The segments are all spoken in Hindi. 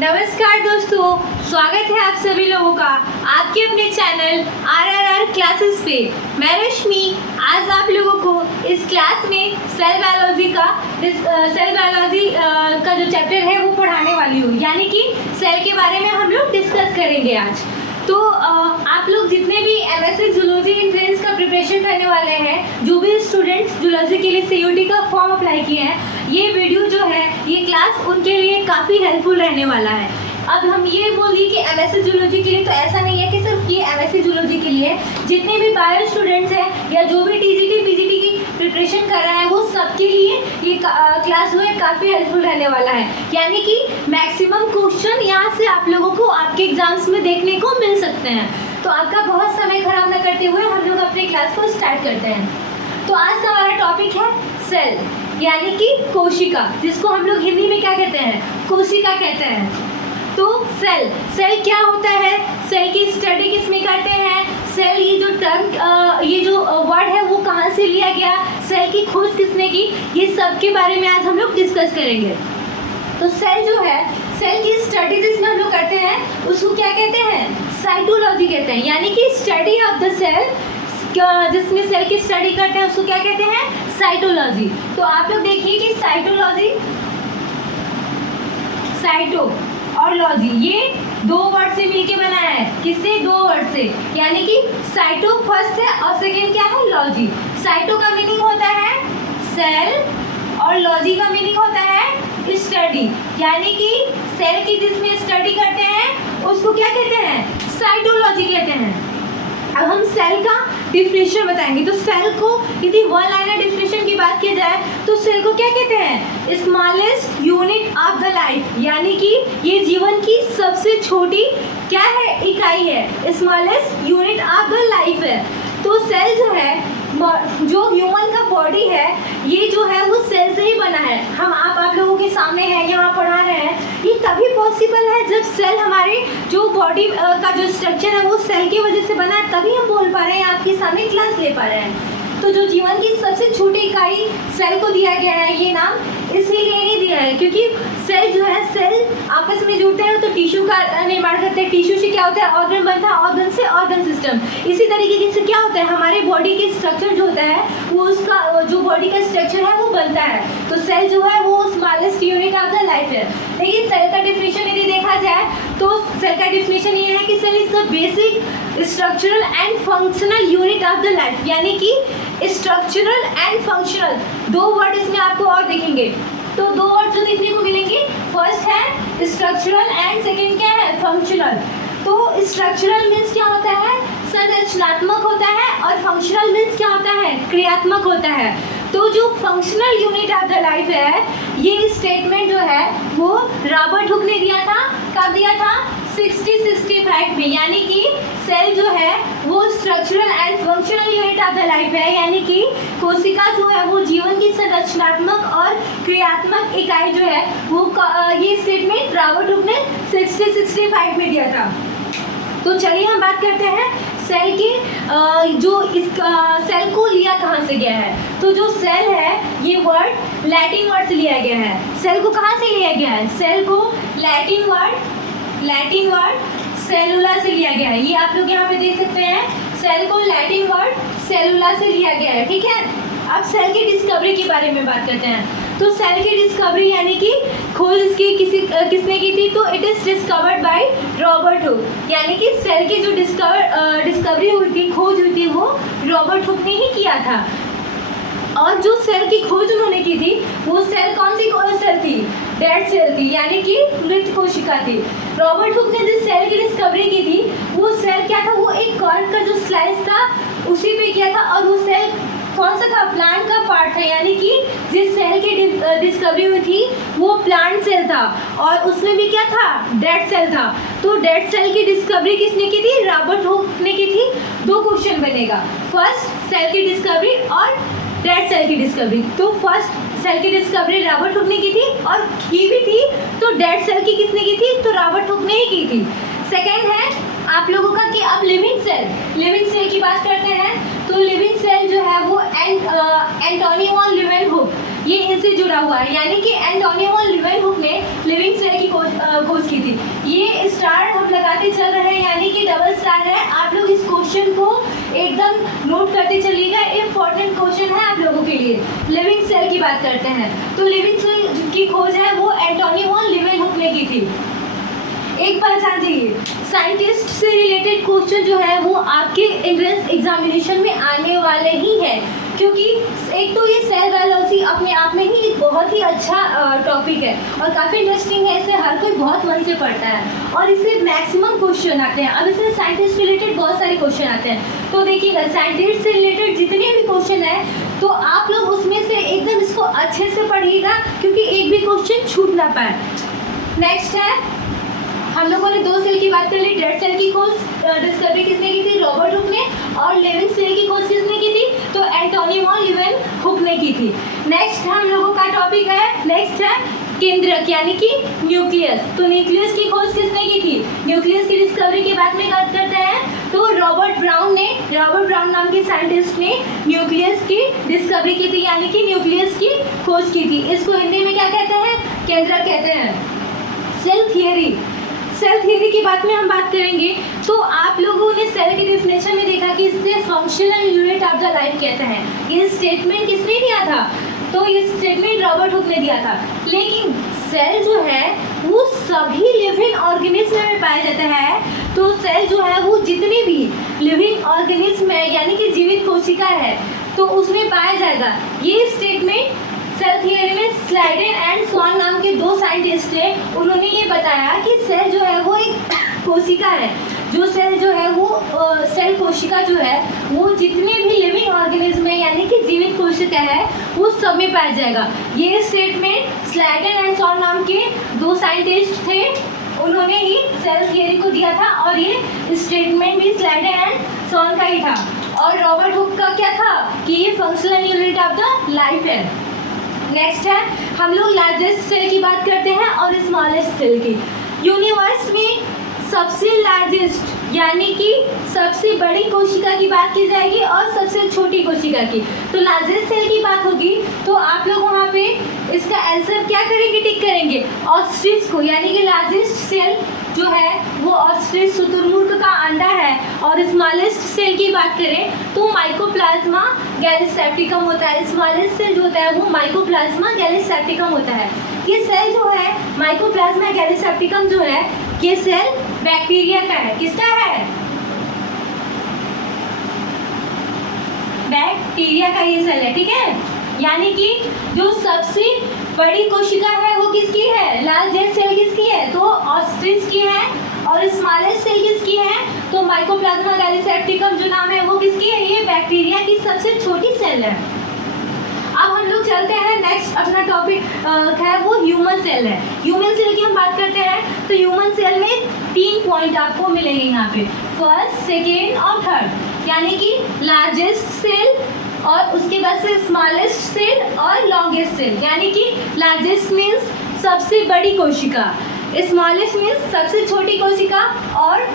नमस्कार दोस्तों, स्वागत है आप सभी लोगों का आपके अपने चैनल RRR क्लासेस पे। मैं रश्मि आज आप लोगों को इस क्लास में सेल बायोलॉजी का जो चैप्टर है वो पढ़ाने वाली हूँ, यानी कि सेल के बारे में हम लोग डिस्कस करेंगे आज। तो आप लोग जितने भी MSc जूलॉजी एंट्रेंस का प्रिपरेशन करने वाले हैं, जो भी स्टूडेंट्स जूलॉजी के लिए CUET का फॉर्म अप्लाई किए हैं, ये वीडियो जो है, ये क्लास उनके लिए काफ़ी हेल्पफुल रहने वाला है। अब हम ये बोलिए कि MSc जूलॉजी के लिए, तो ऐसा नहीं है कि सिर्फ ये MSc जूलॉजी के लिए, जितने भी बायो स्टूडेंट्स हैं या जो भी TGT PGT की प्रिपरेशन कर रहे हैं, वो सबके लिए ये क्लास जो है काफ़ी हेल्पफुल रहने वाला है। यानी कि मैक्सिमम क्वेश्चन यहाँ से आप लोगों को आपके एग्जाम्स में देखने को मिल सकते हैं। तो आपका बहुत समय खराब न करते हुए हम लोग अपने क्लास को स्टार्ट करते हैं। तो आज का हमारा टॉपिक है सेल, यानी कि कोशिका, जिसको हम लोग हिंदी में क्या कहते हैं, कोशिका कहते हैं। तो सेल क्या होता है, सेल की स्टडी किस में करते हैं, सेल ये जो टर्म ये जो वर्ड है वो कहाँ से लिया गया, सेल की खोज किसने की, ये सब के बारे में आज हम लोग डिस्कस करेंगे। तो सेल जो है, सेल की स्टडी जिसमें हम लोग करते हैं उसको क्या कहते हैं, साइटोलॉजी कहते हैं। यानी कि स्टडी ऑफ द सेल, जिसमें सेल की स्टडी करते हैं उसको क्या कहते हैं, साइटोलॉजी। तो आप लोग देखिए कि साइटोलॉजी, साइटो और लॉजी, ये दो वर्ड से मिलके बना है। किससे, दो वर्ड से, यानी कि साइटो फर्स्ट है और सेकेंड क्या है, लॉजी। साइटो का मीनिंग होता है सेल और लॉजी का मीनिंग होता है स्टडी, यानी कि सेल की जिसमें स्टडी करते हैं उसको क्या कहते हैं, साइटोलॉजी कहते हैं। अब हम सेल का डिफिनेशन बताएंगे। तो सेल को यदि वन लाइनर डिफिनेशन की बात की जाए तो सेल को क्या कहते हैं, smallest unit of the life, यानी कि ये जीवन की सबसे छोटी क्या है, इकाई है, smallest unit of the life है। तो सेल जो है, जो ह्यूमन का बॉडी है, ये जो है वो सेल से ही बना है। हम आप लोगों के सामने है, यहाँ पढ़ा रहे हैं, ये तभी पॉसिबल है जब सेल, हमारे जो बॉडी का जो स्ट्रक्चर है वो सेल की वजह से बना है, तभी हम बोल पा रहे हैं, आपके सामने क्लास ले पा रहे हैं। तो जो जीवन की सबसे छोटी इकाई सेल को दिया गया है, ये नाम इसीलिए नहीं दिया है क्योंकि सेल जो है, सेल आपस में जुड़ते हैं तो टिश्यू का निर्माण करते हैं, टिश्यू से क्या होता है, ऑर्गन बनता है, ऑर्गन से ऑर्गन सिस्टम। इसी तरीके से क्या होता है, हमारे बॉडी के स्ट्रक्चर जो होता है वो उसका जो बॉडी का स्ट्रक्चर है वो बनता है। तो सेल जो है वो smallest unit of the life है। लेकिन सेल का डिफिनेशन यदि देखा जाए तो सेल का डिफिनेशन ये है कि cell is the basic structural and functional unit of the life, यानी कि स्ट्रक्चरल एंड फंक्शनल, दो वर्ड इसमें आपको और देखेंगे। तो दो वर्ड जो देखने को मिलेंगे, फर्स्ट है स्ट्रक्चरल एंड सेकंड क्या है, फंक्शनल। तो स्ट्रक्चरल मीन्स क्या होता है, संरचनात्मक होता है, और फंक्शनल मीन्स क्या होता है, क्रियात्मक होता है। तो जो functional unit of the life है, ये स्टेटमेंट जो है वो रॉबर्ट हुक ने दिया था। कब दिया था, 65 में। यानी कि सेल जो है वो structural and functional unit of the life है, यानी कि कोशिका जो है वो जीवन की संरचनात्मक और क्रियात्मक इकाई जो है वो ये स्टेटमेंट रॉबर्ट हुक ने 65 में दिया था। तो चलिए हम बात करते हैं सेल की, जो इस सेल को लिया कहाँ से गया है। तो जो सेल है, ये वर्ड लैटिन वर्ड से लिया गया है। सेल को कहाँ से लिया गया है, सेल को लैटिन वर्ड सेलुला से लिया गया है। ये आप लोग यहाँ पे देख सकते हैं, सेल को लैटिन वर्ड सेलुला से लिया गया है, ठीक है। अब सेल की डिस्कवरी के बारे में बात करते हैं। तो सेल की डिस्कवरी यानी कि खोज इसकी किसने की थी, तो it is discovered by Robert Hooke, यानी कि सेल की जो डिस्कवरी हुई थी, खोज हुई थी, वो रॉबर्ट हुक ने ही किया था। और जो सेल की खोज उन्होंने की थी, वो सेल कौन सी सेल थी, डेड सेल थी, यानी कि मृत कोशिका थी। रॉबर्ट हुक ने जिस सेल की डिस्कवरी की थी, वो सेल क्या था, वो एक कॉर्न का जो स्लाइस था उसी पे किया था, और वो सेल कौन सा था, प्लांट का पार्ट था, यानी कि जिस सेल की डिस्कवरी हुई थी वो प्लांट सेल था, और उसमें भी क्या था, डेड सेल था। तो डेड सेल की डिस्कवरी किसने की थी, रॉबर्ट हुक ने की थी। दो क्वेश्चन बनेगा, फर्स्ट सेल की डिस्कवरी और डेड सेल की डिस्कवरी। तो फर्स्ट सेल की डिस्कवरी रॉबर्ट हुक ने की थी, और की भी थी तो डेड सेल की किसने की थी, तो रॉबर्ट हुक ने ही की थी। सेकेंड है आप लोगों का कि अब लिविंग सेल की बात करते हैं। तो लिविंग सेल जो है वो एंटोनी वॉन लीeuwenhoek, ये इनसे जुड़ा हुआ है, यानी कि एंटोनी वॉन लीeuwenhoek ने लिविंग सेल की खोज की थी। स्टार हम लगाते चल रहे हैं, यानी कि डबल स्टार है। आप लोग इस क्वेश्चन को एकदम नोट करते चलिएगा, इंपॉर्टेंट क्वेश्चन है आप लोगों के लिए। लिविंग सेल की बात करते हैं, तो लिविंग सेल की खोज है वो एंटोनी वॉन लीवेनहुक ने की थी। एक बात जान जाइए, साइंटिस्ट से रिलेटेड क्वेश्चन जो है वो आपके एंट्रेंस एग्जामिनेशन में आने वाले ही है, क्योंकि एक तो ये सेल बायोलॉजी अपने आप में ही एक बहुत ही अच्छा टॉपिक है और काफ़ी इंटरेस्टिंग है। इसे हर कोई बहुत मन से पढ़ता है और इससे मैक्सिमम क्वेश्चन आते हैं। अब इसमें साइंटिस्ट रिलेटेड बहुत सारे क्वेश्चन आते हैं, तो देखिएगा साइंटिस्ट से रिलेटेड जितने भी क्वेश्चन है तो आप लोग उसमें से एकदम इसको अच्छे से पढ़िएगा, क्योंकि एक भी क्वेश्चन छूट ना पाए। नेक्स्ट है, हम लोगों ने दो सेल की बात कर ली। डेड सेल की खोज डिस्कवरी किसने की थी? रॉबर्ट हुक ने। और लिविंग सेल की खोज किसने की थी? तो एंटोनी वॉन लीवेनहुक ने की थी। नेक्स्ट हम लोगों का टॉपिक है, नेक्स्ट है केंद्रक यानी कि न्यूक्लियस। तो न्यूक्लियस की खोज किसने की थी? न्यूक्लियस की डिस्कवरी के बारे में बात करते हैं तो रॉबर्ट ब्राउन नाम के साइंटिस्ट ने न्यूक्लियस की डिस्कवरी की थी, यानी कि न्यूक्लियस की खोज की थी। इसको हिंदी में क्या कहते हैं? केंद्रक कहते हैं। सेल थियरी की बात में हम बात करेंगे तो आप लोगों ने सेल की डेफिनेशन में देखा कि इसे functional unit of the life कहते हैं। ये स्टेटमेंट किसने दिया था? तो ये स्टेटमेंट रॉबर्ट हुक ने दिया था। लेकिन सेल जो है वो सभी लिविंग ऑर्गेनिज्म में पाया जाता है, तो सेल जो है वो जितने भी लिविंग ऑर्गेनिज्म है यानी कि जीवित कोशिका है तो उसमें पाया जाएगा। ये स्टेटमेंट सेल थियरी में स्लाइडेन एंड स्वान नाम के दो साइंटिस्ट थे, उन्होंने ये बताया कि सेल जो है वो एक कोशिका है। जो सेल जो है वो सेल कोशिका जो है वो जितने भी लिविंग ऑर्गेनिज्म है यानी कि जीवित कोशिका है वो सब में पाया जाएगा। ये स्टेटमेंट स्लाइडेन एंड स्वान नाम के दो साइंटिस्ट थे, उन्होंने ही सेल थियरी को दिया था और ये स्टेटमेंट भी स्लाइडेन एंड स्वान का ही था। और रॉबर्ट हुक का क्या था कि ये functional unit of the life है। नेक्स्ट है, हम लोग लार्जेस्ट सेल की बात करते हैं और स्मॉलेस्ट सेल की। यूनिवर्स में सबसे लार्जेस्ट यानी कि सबसे बड़ी कोशिका की बात की जाएगी और सबसे छोटी कोशिका की। तो लार्जेस्ट सेल की बात होगी तो आप लोग वहाँ पे इसका आंसर क्या करेंगे? टिक करेंगे ऑस्ट्रिच को, यानी कि लार्जेस्ट सेल जो है वो ऑस्ट्रिच शुतुरमुर्ग का अंडा है। और स्मॉलेस्ट सेल की बात करें तो माइकोप्लाज्मा गैलीसेप्टिकम होता है। स्मॉलेस्ट सेल जो होता है वो माइकोप्लाज्मा गैलीसेप्टिकम होता है। ये सेल जो है माइकोप्लाज्मा गैलीसेप्टिकम जो है ये सेल बैक्टीरिया का है। किसका है? बैक्टीरिया का ये सेल है, ठीक है। यानी कि जो सबसे बड़ी कोशिका है वो किसकी है? लार्जेस्ट सेल किसकी है? तो ऑस्ट्रिच की है। और स्मॉलेस्ट सेल किसकी है? तो माइकोप्लाज्मा गैलीसेप्टिकम जो नाम है वो किसकी है? ये बैक्टीरिया की सबसे छोटी सेल है। अब हम लोग चलते हैं नेक्स्ट, अपना टॉपिक है वो ह्यूमन सेल है। ह्यूमन सेल की हम बात करते हैं तो ह्यूमन सेल में 3 पॉइंट आपको मिलेंगे यहाँ पे, फर्स्ट, सेकेंड और थर्ड। यानी कि लार्जेस्ट सेल और उसके बाद से स्मॉलेस्ट सेल और लॉन्गेस्ट सेल। यानी कि लार्जेस्ट मीन्स सबसे बड़ी कोशिका, स्मॉलेस्ट मीन्स सबसे छोटी कोशिका और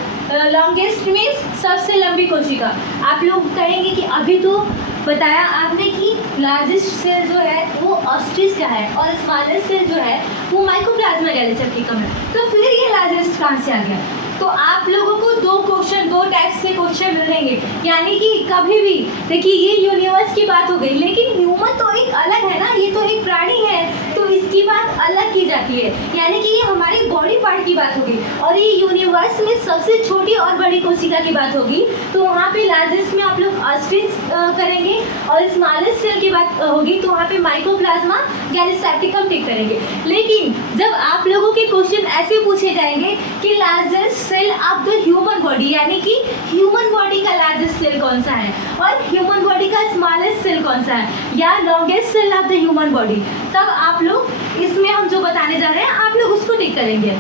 लॉन्गेस्ट मीन्स सबसे लंबी कोशिका। आप लोग कहेंगे कि अभी तो बताया आपने कि लार्जेस्ट सेल जो है वो ऑस्ट्रिच का है और स्मॉलेस्ट सेल जो है वो माइकोप्लाज्मा गैलीसेप्टिकम है, तो फिर ये लार्जेस्ट कहाँ से आ गया? तो आप लोगों को दो टाइप से क्वेश्चन मिलेंगे। यानी कि कभी भी देखिए ये यूनिवर्स की बात हो गई, लेकिन ह्यूमन तो एक अलग है ना, ये तो एक प्राणी है तो इसकी बात अलग की जाती है। यानी कि ये हमारी बॉडी पार्ट की बात होगी और ये यूनिवर्स में सबसे छोटी और बड़ी कोशिका की बात होगी, तो वहाँ पे लार्जेस्ट में आप लोग ऑस्ट्रिच करेंगे और स्मॉलेस्ट सेल की बात होगी तो वहाँ पे माइकोप्लाज्मा गैलीसेप्टिकम टिक करेंगे। लेकिन जब आप लोगों के क्वेश्चन ऐसे पूछे जाएंगे कि largest cell of the human body, यानी कि ह्यूमन बॉडी का लार्जेस्ट सेल कौन सा है और ह्यूमन बॉडी का स्मॉलेस्ट सेल कौन सा है या longest cell of the human body, तब आप लोग इसमें हम जो बताने जा रहे हैं आप लोग उसको टिक करेंगे।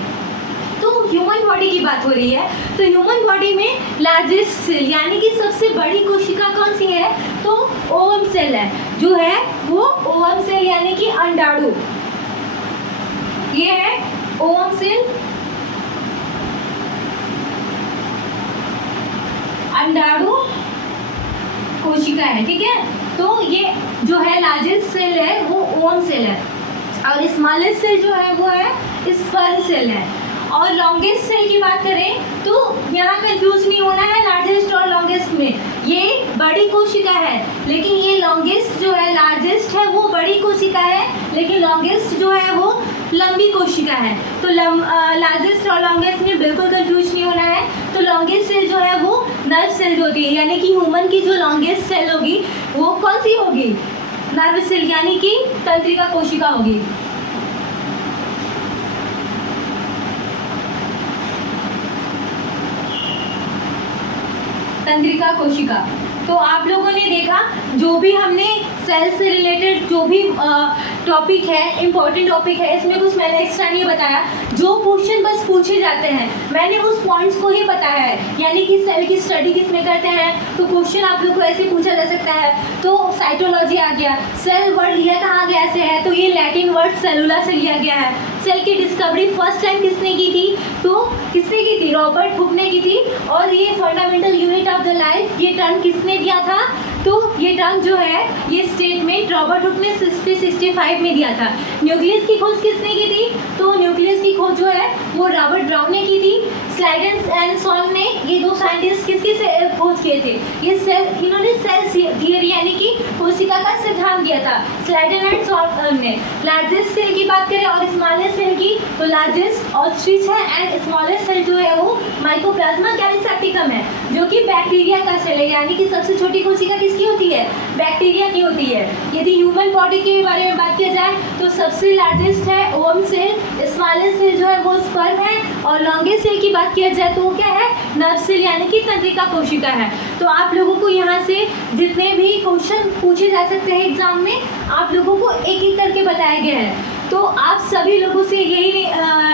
तो ह्यूमन बॉडी की बात हो रही है तो ह्यूमन बॉडी में लार्जेस्ट सेल यानी कि सबसे बड़ी कोशिका कौन सी है? तो ओवम सेल है, जो है वो ओवम सेल यानी कि अंडाणु। ये है ओवम सेल, अंडाणु कोशिका है, ठीक है। तो ये जो है लार्जेस्ट सेल है वो ओवम सेल है और स्मॉलेस्ट सेल जो है वो है स्पर्म सेल है। और लॉन्गेस्ट सेल की बात करें तो यहाँ कंफ्यूज नहीं होना है लार्जेस्ट और लॉन्गेस्ट में। ये बड़ी कोशिका है, लेकिन ये लॉन्गेस्ट जो है, लार्जेस्ट है वो बड़ी कोशिका है, लेकिन लॉन्गेस्ट जो है वो लंबी कोशिका है। तो लार्जेस्ट और लॉन्गेस्ट में बिल्कुल कंफ्यूज नहीं होना है। तो लॉन्गेस्ट सेल जो है वो नर्व सेल होती है, यानी कि ह्यूमन की जो लॉन्गेस्ट सेल होगी वो कौन सी होगी? नर्व सेल, यानी कि तंत्रिका कोशिका होगी। तंत्रिका कोशिका। तो आप लोगों ने देखा जो भी हमने सेल से रिलेटेड जो भी टॉपिक है, इम्पोर्टेंट टॉपिक है, इसमें कुछ मैंने एक्स्ट्रा नहीं बताया। जो क्वेश्चन बस पूछे जाते हैं मैंने उस पॉइंट्स को ही बताया है, यानी कि सेल की स्टडी किसमें करते हैं तो क्वेश्चन आप लोग को ऐसे पूछा जा सकता है। तो साइटोलॉजी आ गया, सेल वर्ड लिया कहाँ गया से है, तो ये लैटिन वर्ड सेलुला से लिया गया है। सेल की डिस्कवरी फर्स्ट टाइम किसने की थी, तो किसने की थी? रॉबर्ट हुक ने की थी। और ये fundamental unit of the life, ये टर्म किसने दिया था? तो ये टर्म जो है, ये स्टेटमेंट रॉबर्ट हुक ने 65 में दिया था। न्यूक्लियस की खोज किसने की थी? तो न्यूक्लियस की खोज जो है वो रॉबर्ट ब्राउन ने की थी। स्लाइडेन एंड सॉल्व ने, ये दो साइंटिस्ट किसकी से खोज किए थे? ये सेल, इन्होंने सेल थियरी यानी कि कोशिका का सिद्धांत दिया था, स्लाइडेन एंड सॉल्व ने। लार्जेस्ट सेल की बात करें और स्मॉलेस्ट सेल की, तो लार्जेस्ट ऑस्ट्रिच है एंड स्मॉलेस्ट सेल जो है वो माइकोप्लाज्मा कैरिसेप्टिकम है, जो कि बैक्टीरिया का सेल है, यानी कि सबसे छोटी कोशिका किसकी होती है? बैक्टीरिया की होती है। यदि ह्यूमन बॉडी के बारे में बात किया जाए तो सबसे लार्जेस्ट है ओवम सेल, स्मॉलेस्ट सेल जो है वो स्पर्म है, और लॉन्गेस्ट सेल की बात किया जाए तो वो क्या है? नर्व सेल, यानी कि तंत्रिका कोशिका है। तो आप लोगों को यहाँ से जितने भी क्वेश्चन पूछे जा सकते हैं एग्जाम में, आप लोगों को एक एक करके बताया गया है। तो आप सभी लोगों से यही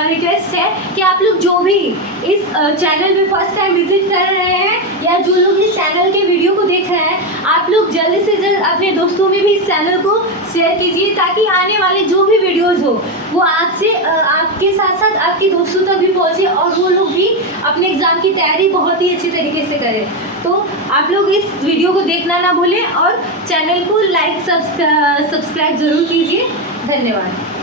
रिक्वेस्ट है कि आप लोग जो भी इस चैनल में फर्स्ट टाइम विजिट कर रहे हैं या जो लोग इस चैनल के वीडियो को देख रहे हैं, आप लोग जल्द से जल्द अपने दोस्तों में भी इस चैनल को शेयर कीजिए, ताकि आने वाले जो भी वीडियोज़ हो वो आपसे आपके साथ साथ आपके दोस्तों तक भी पहुँचे और वो लोग भी अपने एग्ज़ाम की तैयारी बहुत ही अच्छी तरीके से करें। तो आप लोग इस वीडियो को देखना ना भूलें और चैनल को लाइक सब्सक्राइब ज़रूर कीजिए। धन्यवाद।